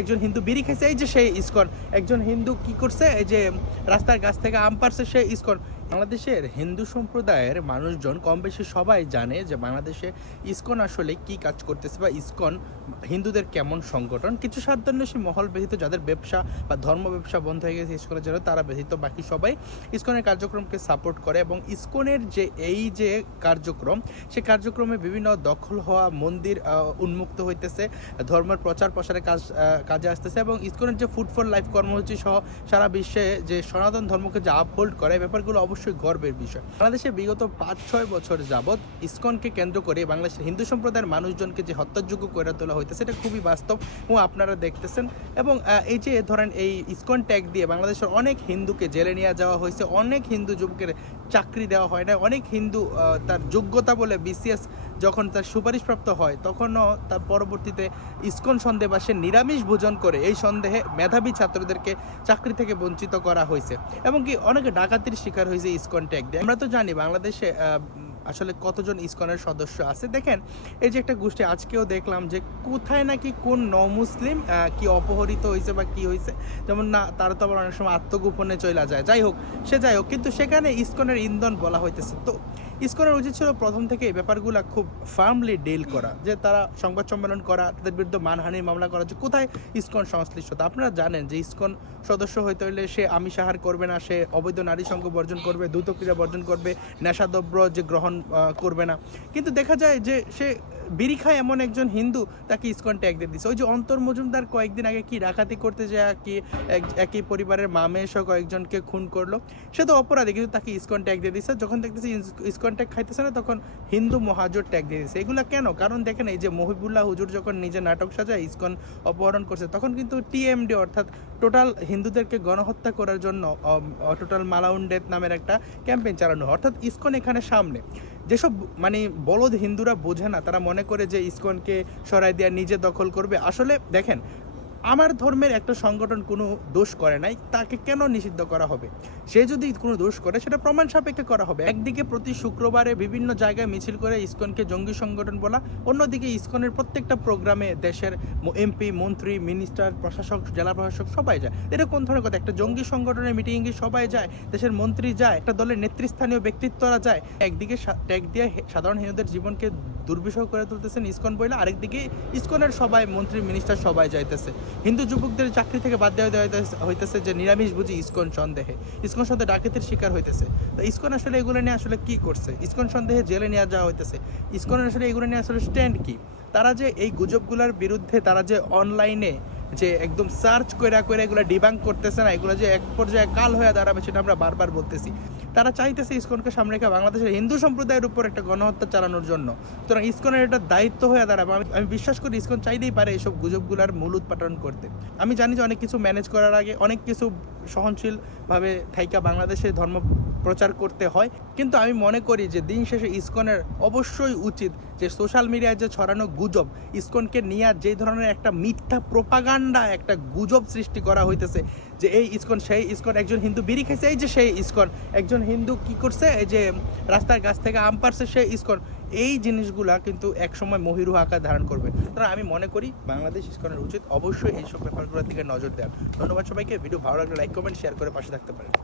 একজন হিন্দু বিড়ি খাইছে, এই যে সেই ইসকন। একজন হিন্দু কি করছে, এই যে রাস্তার গাছ থেকে আম পারছে, সেই ইসকন। বাংলাদেশের হিন্দু সম্প্রদায়ের মানুষজন কম বেশি সবাই জানে যে বাংলাদেশে ইসকন আসলে কি কাজ করতেছে বা ইসকন হিন্দুদের কেমন সংগঠন। কিছু স্বার্থান্বেষী মহল ব্যতীত, যাদের ব্যবসা বা ধর্ম ব্যবসা বন্ধ হয়ে গেছে ইসকনের জন্য, তারা ব্যতীত বাকি সবাই ইসকনের কার্যক্রমকে সাপোর্ট করে। এবং ইসকনের যে এই যে কার্যক্রম, সে কার্যক্রমে বিভিন্ন দখল হওয়া মন্দির উন্মুক্ত হইতেছে, ধর্মের প্রচার প্রসারের কাজে আসতেছে। এবং ইসকনের যে ফুড ফর লাইফ কর্মসূচি সহ সারা বিশ্বে যে সনাতন ধর্মকে যে আপহোল্ড করে, ব্যাপারগুলো অবশ্যই গর্বের বিষয়। বাংলাদেশে বিগত ৫-৬ বছর যাবৎ ইসকনকে কেন্দ্র করে বাংলাদেশের হিন্দু সম্প্রদায়ের মানুষজনকে যে হত্যাযোগ্য করে তোলা হইতেছে, এটা খুবই বাস্তব এবং আপনারা দেখতেছেন। এবং এই যে ধরেন এই ইসকন ট্যাগ দিয়ে বাংলাদেশের অনেক হিন্দুকে জেলে নিয়ে যাওয়া হয়েছে, অনেক হিন্দু যুবকের চাকরি দেওয়া হয় না, অনেক হিন্দু তার যোগ্যতা বলে বিসিএস যখন তার সুপারিশপ্রাপ্ত হয়, তখনও তার পরবর্তীতে ইসকন সন্দেহে বা সে নিরামিষ ভোজন করে এই সন্দেহে মেধাবী ছাত্রদেরকে চাকরি থেকে বঞ্চিত করা হয়েছে। এবং কি অনেকে ডাকাতির শিকার হয়েছে ইসকন ট্যাগ দিয়ে। আমরা তো জানি বাংলাদেশে আসলে কতজন ইসকনের সদস্য আছে। দেখেন, এই যে একটা গোষ্ঠী, আজকেও দেখলাম যে কোথায় নাকি কোন মুসলিম কি অপহরিত হয়েছে বা কি হয়েছে, যেমন না তারা তো আবার অনেক সময় আত্মগোপনে চলে যায়, যাই হোক, কিন্তু সেখানে ইসকনের ইন্ধন বলা হইতেছে। তো ইসকনের উচিত ছিল প্রথম থেকে এই ব্যাপারগুলো খুব ফার্মলি ডিল করা, যে তারা সংবাদ সম্মেলন করা, তাদের বিরুদ্ধে মানহানির মামলা করা, যে কোথায় ইসকন সংশ্লিষ্টতা। আপনারা জানেন যে ইসকন সদস্য হইতে হইলে সে আমিষ আহার করবে না, সে অবৈধ নারী সঙ্গ বর্জন করবে, দ্রুত ক্রিয়া বর্জন করবে, নেশাদ্রব্য যে গ্রহণ করবে না। কিন্তু দেখা যায় যে সে বিড়ি খায় এমন একজন হিন্দু, তাকে ইসকন ট্যাগ দিয়ে দিচ্ছে। ওই যে অন্তর মজুমদার কয়েকদিন আগে কি ডাকাতি করতে যায়, কি একই পরিবারের মামে এসে কয়েকজনকে খুন করলো, সে তো অপরাধী, কিন্তু তাকে ইসকন ট্যাগ দিয়ে দিচ্ছে। যখন দেখতেছি ইসকন ট্যাগ খাইতেছে না, তখন হিন্দু মহাজোট ট্যাগ দিয়ে দিচ্ছে। এগুলো কেন? কারণ দেখেন, এই যে মহিবুল্লাহ হুজুর যখন নিজে নাটক সাজায় ইসকন অপহরণ করছে, তখন কিন্তু টিএমডি অর্থাৎ টোটাল হিন্দুদেরকে গণহত্যা করার জন্য টোটাল মালাউন ডেথ নামের একটা ক্যাম্পেইন চালানো, অর্থাৎ ইসকন এখানে সামনে। যেসব মানে বলদ হিন্দুরা বোঝে না, তারা মনে করে যে ইসকনকে সরাই দেওয়া নিজে দখল করবে। আসলে দেখেন, আমার ধর্মের একটা সংগঠন কোনো দোষ করে নাই, তাকে কেন নিষিদ্ধ করা হবে? সে যদি কোনো দোষ করে, সেটা প্রমাণ সাপেক্ষে করা হবে। একদিকে প্রতি শুক্রবারে বিভিন্ন জায়গায় মিছিল করে ইসকনকে জঙ্গি সংগঠন বলা, অন্যদিকে ইসকনের প্রত্যেকটা প্রোগ্রামে দেশের এমপি, মন্ত্রী, মিনিস্টার, প্রশাসক, জেলা প্রশাসক সবাই যায়। এটা কোন ধরনের কথা? একটা জঙ্গি সংগঠনের মিটিংয়ে সবাই যায়, দেশের মন্ত্রী যায়, একটা দলের নেতৃস্থানীয় ব্যক্তিত্বরা যায়। একদিকে ট্যাগ দিয়ে সাধারণ হিন্দুদের জীবনকে দুর্বিষহ করে তুলতেছেন ইসকন বইলে, আরেকদিকে ইসকনের সবাই মন্ত্রী, মিনিস্টার সবাই যাইতেছে। হিন্দু যুবকদের চাকরি থেকে বাদ দেওয়া হইতেছে যে নিরামিষ বুঝি ইসকন সন্দেহে, ইসকন সন্দেহে ডাকাতির শিকার হইতেছে। তো ইসকন আসলে এগুলো নিয়ে আসলে কি করছে? ইসকন সন্দেহে জেলে নিয়ে যাওয়া হইতেছে। ইসকনের আসলে এগুলো নিয়ে আসলে স্ট্যান্ড কি? তারা যে এই গুজবগুলোর বিরুদ্ধে, তারা যে অনলাইনে যে একদম সার্চ করে এগুলো ডিবাঙ্ক করতেছে না, এগুলো যে এক পর্যায়ে কাল হয়ে দাঁড়াবে, সেটা আমরা বারবার বলতেছি। তারা চাইতেছে ইসকনকে সামনে রেখে বাংলাদেশের হিন্দু সম্প্রদায়ের উপর একটা গণহত্যা চালানোর জন্য। সুতরাং ইসকনের এটা দায়িত্ব হয়ে দাঁড়াবে। আমি বিশ্বাস করি ইসকন চাইলেই পারে এইসব গুজবগুলার মূল উৎপাদন করতে। আমি জানি যে অনেক কিছু ম্যানেজ করার আগে অনেক কিছু সহনশীলভাবে থাইকা বাংলাদেশে ধর্ম প্রচার করতে হয়, কিন্তু আমি মনে করি যে দিন শেষে ইসকনের অবশ্যই উচিত যে সোশ্যাল মিডিয়ায় যে ছড়ানো গুজব, ইসকনকে নিয়ে যে ধরনের একটা মিথ্যা প্রোপাগান্ডা, একটা গুজব সৃষ্টি করা হইতেছে যে এই ইসকন সেই ইসকন, একজন হিন্দু বিড়ি খাইছে, এই যে সেই ইসকন, একজন হিন্দু কি করছে, এই যে রাস্তার গাছ থেকে আম পারছে, সেই ইসকন। এই জিনিসগুলা কিন্তু একসময় মহিরু আকার ধারণ করবে। তারা আমি মনে করি বাংলাদেশ ইসকনের উচিত অবশ্যই এইসব ব্যাপারগুলোর দিকে নজর দেওয়া। ধন্যবাদ সবাইকে। ভিডিও ভালো লাগলে লাইক, কমেন্ট, শেয়ার করে পাশে থাকতে পারেন।